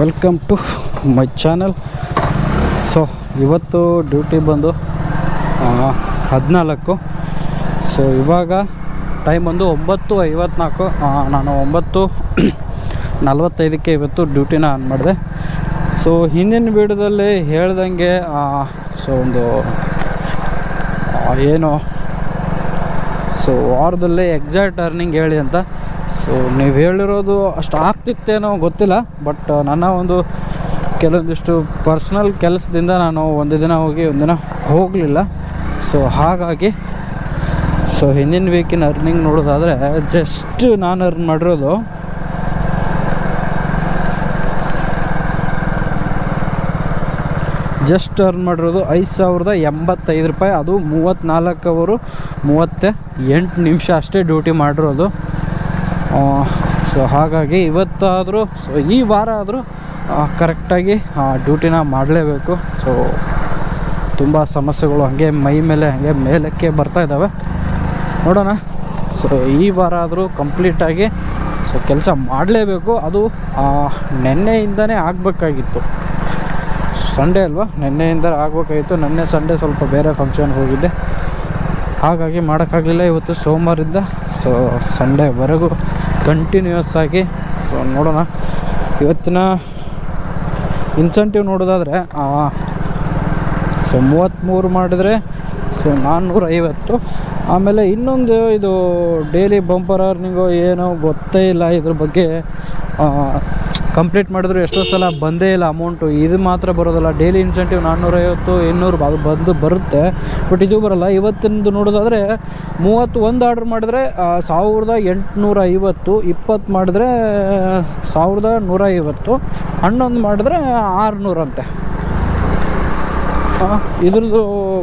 Welcome to my channel. So ಇವತ್ತು duty ಬಂದು 14. So ಇವಾಗ ಟೈಮ್ ಬಂದು 9:54. ನಾನು 9:45 ಇವತ್ತು ಡ್ಯೂಟಿನ ಆನ್ ಮಾಡಿದೆ. ಸೊ ಹಿಂದಿನ ವಿಡಿಯೋದಲ್ಲಿ ಹೇಳ್ದಂಗೆ ಸೊ ಒಂದು ಏನು ಸೊ ವಾರದಲ್ಲಿ ಎಕ್ಸಾಕ್ಟ್ ಅರ್ನಿಂಗ್ ಹೇಳಿ ಅಂತ. ಸೊ ನೀವು ಹೇಳಿರೋದು ಅಷ್ಟು ಆಗ್ತಿತ್ತೇನೋ ಗೊತ್ತಿಲ್ಲ, ಬಟ್ ನನ್ನ ಒಂದು ಕೆಲವೊಂದಿಷ್ಟು ಪರ್ಸ್ನಲ್ ಕೆಲಸದಿಂದ ನಾನು ಒಂದು ದಿನ ಹೋಗಿ ಒಂದಿನ ಹೋಗಲಿಲ್ಲ. ಸೊ ಹಾಗಾಗಿ ಸೊ ಹಿಂದಿನ ವೀಕಿನ ಅರ್ನಿಂಗ್ ನೋಡೋದಾದರೆ ಜಸ್ಟ್ ನಾನು ಅರ್ನ್ ಮಾಡಿರೋದು ₹5,085. ಅದು 34 ಅವರು 38 ನಿಮಿಷ ಅಷ್ಟೇ ಡ್ಯೂಟಿ ಮಾಡಿರೋದು. ಸೊ ಹಾಗಾಗಿ ಇವತ್ತಾದರೂ ಸೊ ಈ ವಾರ ಆದರೂ ಕರೆಕ್ಟಾಗಿ ಡ್ಯೂಟಿನ ಮಾಡಲೇಬೇಕು. ಸೊ ತುಂಬ ಸಮಸ್ಯೆಗಳು ಹಾಗೆ ಮೈ ಮೇಲೆ ಹಾಗೆ ಮೇಲಕ್ಕೆ ಬರ್ತಾಯಿದ್ದಾವೆ. ನೋಡೋಣ. ಸೊ ಈ ವಾರ ಆದರೂ ಕಂಪ್ಲೀಟಾಗಿ ಸೊ ಕೆಲಸ ಮಾಡಲೇಬೇಕು. ಅದು ನೆನ್ನೆಯಿಂದನೇ ಆಗಬೇಕಾಗಿತ್ತು. ಸಂಡೇ ಅಲ್ವಾ, ನೆನ್ನೆಯಿಂದ ಆಗಬೇಕಾಗಿತ್ತು. ನೆನ್ನೆ ಸಂಡೇ ಸ್ವಲ್ಪ ಬೇರೆ ಫಂಕ್ಷನ್ಗೆ ಹೋಗಿದ್ದೆ, ಹಾಗಾಗಿ ಮಾಡೋಕ್ಕಾಗಲಿಲ್ಲ. ಇವತ್ತು ಸೋಮವಾರದಿಂದ ಸೊ ಸಂಡೇವರೆಗೂ ಕಂಟಿನ್ಯೂಯಸ್ ಆಗಿ ಸೊ ನೋಡೋಣ. ಇವತ್ತಿನ ಇನ್ಸೆಂಟಿವ್ ನೋಡೋದಾದರೆ ಸೊ 33 ಮಾಡಿದರೆ ಸೊ 450. ಆಮೇಲೆ ಇನ್ನೊಂದು ಇದು ಡೈಲಿ ಬಂಪರ್ ಅರ್ನಿಂಗು ಏನೋ ಗೊತ್ತೇ ಇಲ್ಲ, ಇದ್ರ ಬಗ್ಗೆ ಕಂಪ್ಲೀಟ್ ಮಾಡಿದ್ರು ಎಷ್ಟೋ ಸಲ ಬಂದೇ ಇಲ್ಲ ಅಮೌಂಟು. ಇದು ಮಾತ್ರ ಬರೋದಲ್ಲ, ಡೈಲಿ ಇನ್ಸೆಂಟಿವ್ 450 200 ಅದು ಬರುತ್ತೆ, ಬಟ್ ಇದು ಬರೋಲ್ಲ. ಇವತ್ತಿಂದು ನೋಡೋದಾದರೆ 31 ಆರ್ಡ್ರ್ ಮಾಡಿದ್ರೆ 1,850, 20 ಮಾಡಿದ್ರೆ 1,150, 11 ಮಾಡಿದ್ರೆ 600 ಅಂತೆ. ಇದ್ರದ್ದು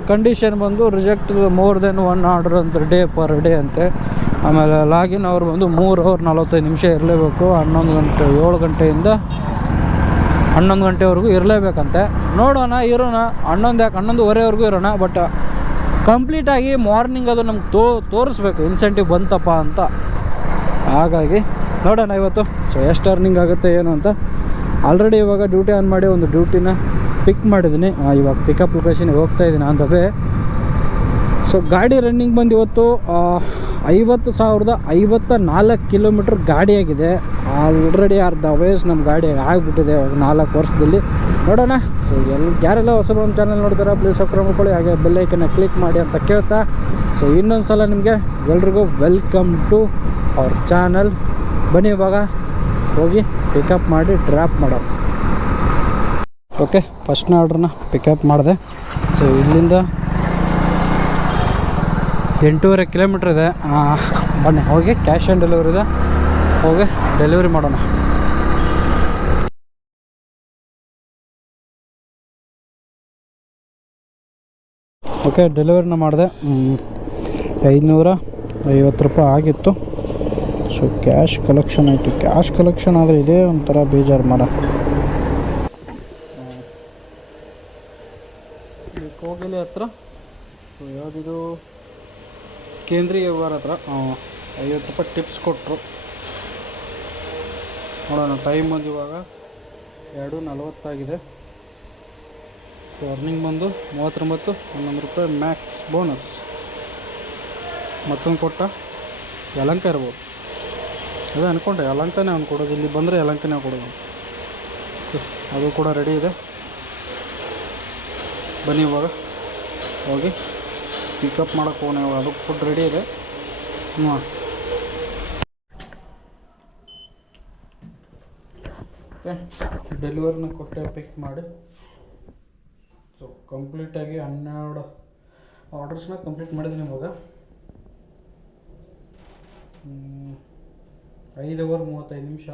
ಕಂಡೀಷನ್ ಬಂದು ರಿಜೆಕ್ಟ್ ಮೋರ್ ದೆನ್ 1 ಆರ್ಡರ್ ಅಂತ ಪರ್ ಡೇ ಅಂತೆ. ಆಮೇಲೆ ಲಾಗಿನ್ ಅವ್ರು ಬಂದು 3 ಅವರ್ 45 ನಿಮಿಷ ಇರಲೇಬೇಕು. 11 ಗಂಟೆ 7 ಗಂಟೆಯಿಂದ 11 ಗಂಟೆವರೆಗೂ ಇರಲೇಬೇಕಂತೆ. ನೋಡೋಣ, ಇರೋಣ. 11:30ವರೆಗೂ ಇರೋಣ. ಬಟ್ ಕಂಪ್ಲೀಟಾಗಿ ಮಾರ್ನಿಂಗ್ ಅದು ನಮ್ಗೆ ತೋರಿಸ್ಬೇಕು ಇನ್ಸೆಂಟಿವ್ ಬಂತಪ್ಪ ಅಂತ. ಹಾಗಾಗಿ ನೋಡೋಣ ಇವತ್ತು ಸೊ ಎಷ್ಟು ಅರ್ನಿಂಗ್ ಆಗುತ್ತೆ ಏನು ಅಂತ. ಆಲ್ರೆಡಿ ಇವಾಗ ಡ್ಯೂಟಿ ಆನ್ ಮಾಡಿ ಒಂದು ಡ್ಯೂಟಿನ ಪಿಕ್ ಮಾಡಿದ್ದೀನಿ. ಇವಾಗ ಪಿಕಪ್ ಲೊಕೇಶನ್ಗೆ ಹೋಗ್ತಾಯಿದ್ದೀನಿ ಆನ್ ದ ವೇ. ಸೊ ಗಾಡಿ ರನ್ನಿಂಗ್ ಬಂದು ಇವತ್ತು 50,054 ಕಿಲೋಮೀಟ್ರ್ ಗಾಡಿಯಾಗಿದೆ. ಆಲ್ರೆಡಿ ಅರ್ಧ ವಯಸ್ಸು ನಮ್ಮ ಗಾಡಿ ಆಗಿಬಿಟ್ಟಿದೆ 4 ವರ್ಷದಲ್ಲಿ. ನೋಡೋಣ. ಸೊ ಯಾರೆಲ್ಲ ಹೊಸಬ ನಮ್ಮ ಚಾನಲ್ ನೋಡ್ತಾರೆ ಪ್ಲೀಸ್ ಸಬ್ಸ್ಕ್ರೈಬ್ ಮಾಡ್ಕೊಳ್ಳಿ, ಹಾಗೆ ಬೆಲ್ಲೈಕನ್ನ ಕ್ಲಿಕ್ ಮಾಡಿ ಅಂತ ಕೇಳ್ತಾ ಸೊ ಇನ್ನೊಂದು ಸಲ ನಿಮಗೆ ಎಲ್ರಿಗೂ ವೆಲ್ಕಮ್ ಟು ಅವ್ರ ಚಾನಲ್. ಬನ್ನಿ ಇವಾಗ ಹೋಗಿ ಪಿಕಪ್ ಮಾಡಿ ಡ್ರಾಪ್ ಮಾಡೋಣ. ಓಕೆ, ಫಸ್ಟ್ನ ಆರ್ಡ್ರನ್ನ ಪಿಕಪ್ ಮಾಡಿದೆ. ಸೊ ಇಲ್ಲಿಂದ 8.5 ಕಿಲೋಮೀಟ್ರ್ ಇದೆ. ಬನ್ನಿ ಹೋಗಿ ಕ್ಯಾಶ್ ಆನ್ ಡೆಲಿವರಿ ಇದೆ, ಹೋಗಿ ಡೆಲಿವರಿ ಮಾಡೋಣ. ಓಕೆ, ಡೆಲಿವರಿನ ಮಾಡಿದೆ. ₹550 ಆಗಿತ್ತು. ಸೊ ಕ್ಯಾಶ್ ಕಲೆಕ್ಷನ್ ಆಯಿತು. ಕ್ಯಾಶ್ ಕಲೆಕ್ಷನ್ ಆದರೆ ಇದೇ ಒಂಥರ ಬೇಜಾರು ಮಾಡ. ಕೋಗಿಲೆ ಹತ್ರ ಸೊ ಯಾವುದಿದು ಕೇಂದ್ರೀಯ ವ್ಯವಹಾರ ಹತ್ರ ₹50 ಟಿಪ್ಸ್ ಕೊಟ್ಟರು. ನೋಡೋಣ. ಟೈಮ್ ಬಂದು ಇವಾಗ 2:40 ಆಗಿದೆ. ಸೊ ಅರ್ನಿಂಗ್ ಬಂದು 39, ₹11 ಮ್ಯಾಕ್ಸ್ ಬೋನಸ್. ಮತ್ತೊಂದು ಕೊಟ್ಟ ಯಲಂಕ ಇರ್ಬೋದು, ಅದೇ ಅಂದ್ಕೊಂಡೆ ಯಲಂಕನೇ ಅವ್ನು ಕೊಡೋದು. ಇಲ್ಲಿ ಬಂದರೆ ಯಲಂಕನೇ ಕೊಡೋದು. ಅದು ಕೂಡ ರೆಡಿ ಇದೆ. ಬನ್ನಿ ಇವಾಗ ಹೋಗಿ ಪಿಕಪ್ ಮಾಡೋಕ್ಕೆ ಹೋಗೋಣ. ಇವಾಗ ಅದಕ್ಕೆ ಫುಡ್ ರೆಡಿ ಇದೆ. ಓಕೆ, ಡೆಲಿವರಿನ ಕೊಟ್ಟೆ ಪಿಕ್ ಮಾಡಿ. ಸೊ ಕಂಪ್ಲೀಟಾಗಿ 12 ಆರ್ಡರ್ಸ್ನ ಕಂಪ್ಲೀಟ್ ಮಾಡಿದ್ದೀನಿ ಇವಾಗ. 5 ಅವರ್ 35 ನಿಮಿಷ.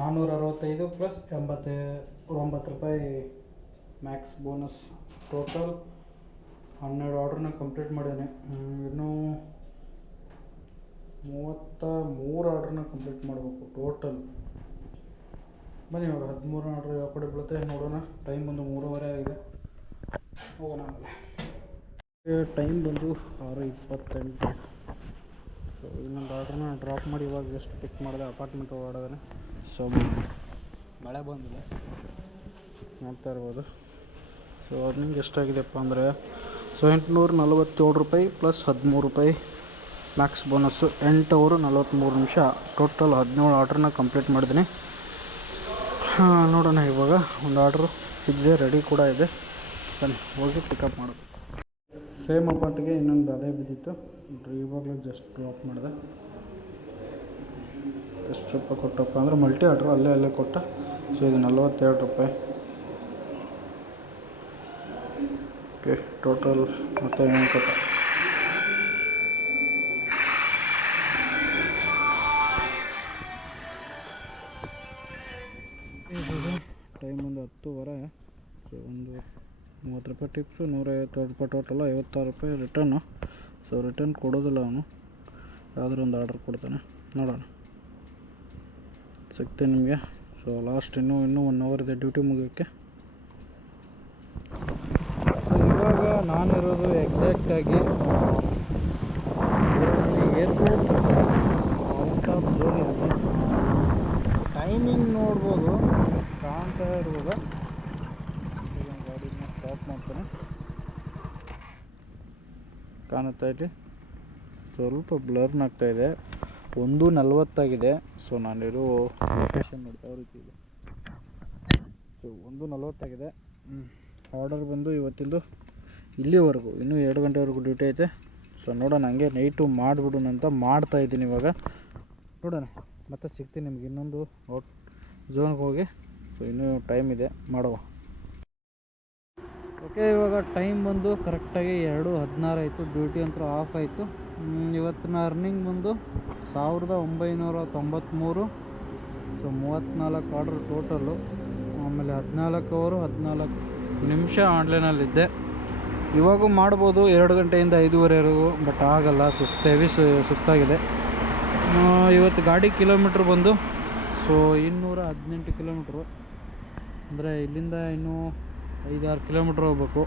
₹465 ಪ್ಲಸ್ ₹89 ಮ್ಯಾಕ್ಸ್ ಬೋನಸ್. ಟೋಟಲ್ 12 ಆರ್ಡ್ರನ್ನ ಕಂಪ್ಲೀಟ್ ಮಾಡಿದ್ದೀನಿ. ಇನ್ನೂ 33 ಆರ್ಡ್ರನ್ನ ಕಂಪ್ಲೀಟ್ ಮಾಡಬೇಕು ಟೋಟಲ್. ಬನ್ನಿ ಇವಾಗ 13 ಆರ್ಡ್ರ್ ಯಾವ ಕಡೆ ಬೀಳುತ್ತೆ ನೋಡೋಣ. ಟೈಮ್ ಬಂದು 3:30 ಆಗಿದೆ. ಹೋಗೋಣ. ಆಮೇಲೆ ಟೈಮ್ ಬಂದು 6:28. ಸೊ ಇನ್ನೊಂದು ಆರ್ಡ್ರನ್ನ ಡ್ರಾಪ್ ಮಾಡಿ ಇವಾಗ ಜಸ್ಟ್ ಪಿಕ್ ಮಾಡಿದೆ. ಅಪಾರ್ಟ್ಮೆಂಟ್ ಓಡಾಡೋದೇ. ಸೊ ಮಳೆ ಬಂದಿದೆ ನೋಡ್ತಾ ಇರ್ಬೋದು. ಸೊ ಅರ್ನಿಂಗ್ ಎಷ್ಟಾಗಿದೆಯಪ್ಪ ಅಂದರೆ 847 ರೂಪಾಯಿ ಪ್ಲಸ್ 13 ರೂಪಾಯಿ ಮ್ಯಾಕ್ಸ್ ಬೋನಸ್ಸು. 8 ಅವರು 43 ನಿಮಿಷ, ಟೋಟಲ್ 17 ಆರ್ಡ್ರನ್ನ ಕಂಪ್ಲೀಟ್ ಮಾಡಿದ್ದೀನಿ. ನೋಡೋಣ, ಇವಾಗ ಒಂದು ಆರ್ಡ್ರು ಇದೆ, ರೆಡಿ ಕೂಡ ಇದೆ. ಬನ್ನಿ ಹೋಗಿ ಪಿಕಪ್ ಮಾಡೋದು. ಸೇಮ್ ಅಪಾರ್ಟಿಗೆ ಇನ್ನೊಂದು ಅದೇ ಬಿದ್ದಿತ್ತು, ಇವಾಗಲೇ ಜಸ್ಟ್ ಡ್ರಾಪ್ ಮಾಡಿದೆ. ಎಷ್ಟು ರೂಪಾಯಿ ಕೊಟ್ಟಪ್ಪ ಅಂದರೆ ಮಲ್ಟಿ ಆರ್ಡ್ರು ಅಲ್ಲೇ ಕೊಟ್ಟ. ಸೊ ಇದು 42 ರೂಪಾಯಿ. ಓಕೆ, ಟೋಟಲ್ ಮತ್ತೆ ಏನು ಕೊಟ್ಟ. ಟೈಮ್ ಒಂದು 10:15. ಸೊ ಒಂದು 30 ರೂಪಾಯಿ ಟಿಪ್ಸು, 152 ರೂಪಾಯಿ ಟೋಟಲು, 56 ರೂಪಾಯಿ ರಿಟರ್ನು. ಸೊ ರಿಟರ್ನ್ ಕೊಡೋದಿಲ್ಲ ಅವನು, ಯಾವುದಾದ್ರು ಒಂದು ಆರ್ಡ್ರ್ ಕೊಡ್ತಾನೆ. ನೋಡೋಣ ಸಿಗ್ತೀನಿ ನಿಮಗೆ. ಸೊ ಲಾಸ್ಟ್ ಇನ್ನೂ 1 ಅವರ್ ಇದೆ ಡ್ಯೂಟಿ ಮುಗಿಯೋಕ್ಕೆ. ಇವಾಗ ನಾನಿರೋದು ಎಕ್ಸಾಕ್ಟಾಗಿ ಏರ್ಪೋರ್ಟ್ ಔಟ್ ಆಫ್ ಜೋನಿಯಲ್ಲಿ. ಟೈಮಿಂಗ್ ನೋಡ್ಬೋದು, ಕಾಣ್ತಾ ಇರ್ಬೋದು. ಗಾಡಿನ ಸ್ಟಾಪ್ ಮಾಡ್ತಾನೆ, ಕಾಣುತ್ತಾ ಇಲ್ಲಿ ಸ್ವಲ್ಪ ಬ್ಲರ್ನ್ ಆಗ್ತಾಯಿದೆ. 1:40 ಸೊ ನಾನಿರೋ ಲೊಕೇಶನ್ ನೋಡಿ ಯಾವ ರೀತಿ ಇದೆ. ಸೊ 1:40 ಆರ್ಡರ್ ಬಂದು ಇವತ್ತಿಂದು ಇಲ್ಲಿವರೆಗೂ ಇನ್ನೂ 2 ಗಂಟೆವರೆಗೂ ಡ್ಯೂಟಿ ಐತೆ. ಸೊ ನೋಡೋಣ, ಹಂಗೆ ನೈಟು ಮಾಡಿಬಿಡೋಣ ಅಂತ ಮಾಡ್ತಾಯಿದ್ದೀನಿ ಇವಾಗ. ನೋಡೋಣ ಮತ್ತೆ ಸಿಗ್ತೀನಿ ನಿಮ್ಗೆ ಇನ್ನೊಂದು ಔಟ್ ಝೋನ್ಗೆ ಹೋಗಿ. ಸೊ ಇನ್ನೂ ಟೈಮ್ ಇದೆ, ಮಾಡುವ. ಓಕೆ, ಇವಾಗ ಟೈಮ್ ಬಂದು ಕರೆಕ್ಟಾಗಿ 2:16 ಆಯಿತು. ಡ್ಯೂಟಿ ಅಂತೂ ಆಫ್ ಆಯಿತು. ಇವತ್ತಿನ ಅರ್ನಿಂಗ್ ಬಂದು 1993. So 34 order total. ಆಮೇಲೆ 14 ಅವರು 14 ನಿಮಿಷ ಆನ್ಲೈನಲ್ಲಿದ್ದೆ. ಇವಾಗೂ ಮಾಡ್ಬೋದು 2 ಗಂಟೆಯಿಂದ 5:15ವರೆಗೂ, ಬಟ್ ಆಗಲ್ಲ, ಸುಸ್ತಾಗಿದೆ. ಇವತ್ತು ಗಾಡಿ ಕಿಲೋಮೀಟ್ರ್ ಬಂದು ಸೊ 218 ಕಿಲೋಮೀಟ್ರು. ಅಂದರೆ ಇಲ್ಲಿಂದ ಇನ್ನೂ 5-6 ಕಿಲೋಮೀಟ್ರ್ ಹೋಗ್ಬೇಕು.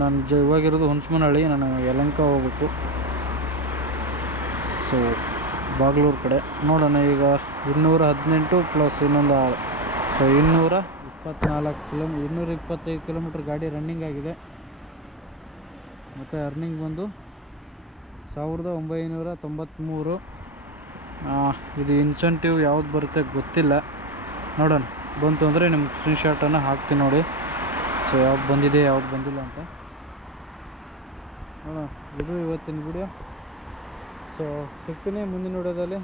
ನಾನು ಇವಾಗಿರೋದು ಹುಣಸಮನಹಳ್ಳಿ, ನಾನು ಯಲಹಂಕ ಹೋಗ್ಬೇಕು. ಸೊ ಬಾಗ್ಲೂರು ಕಡೆ. ನೋಡೋಣ, ಈಗ 218 ಪ್ಲಸ್ ಇನ್ನೊಂದು 6, ಸೊ 225 ಕಿಲೋಮೀಟ್ರ್ ಗಾಡಿ ರನ್ನಿಂಗ್ ಆಗಿದೆ. ಮತ್ತು ಅರ್ನಿಂಗ್ ಬಂದು 1993. ಇದು ಇನ್ಸೆಂಟಿವ್ ಯಾವ್ದು ಬರುತ್ತೆ ಗೊತ್ತಿಲ್ಲ, ನೋಡೋಣ. ಬಂತು ಅಂದರೆ ನಿಮ್ಗೆ ಸ್ಕ್ರೀನ್ಶಾಟನ್ನು ಹಾಕ್ತೀನಿ ನೋಡಿ. ಸೊ ಯಾವ್ದು ಬಂದಿದೆ ಯಾವ್ದು ಬಂದಿಲ್ಲ ಅಂತ ನೋಡೋಣ. ಇದು ಇವತ್ತಿನ ವಿಡಿಯೋ. ಸೊ ಸಿಗ್ತೀನಿ ಮುಂದಿನ ವಿಡಿಯೋದಲ್ಲಿ.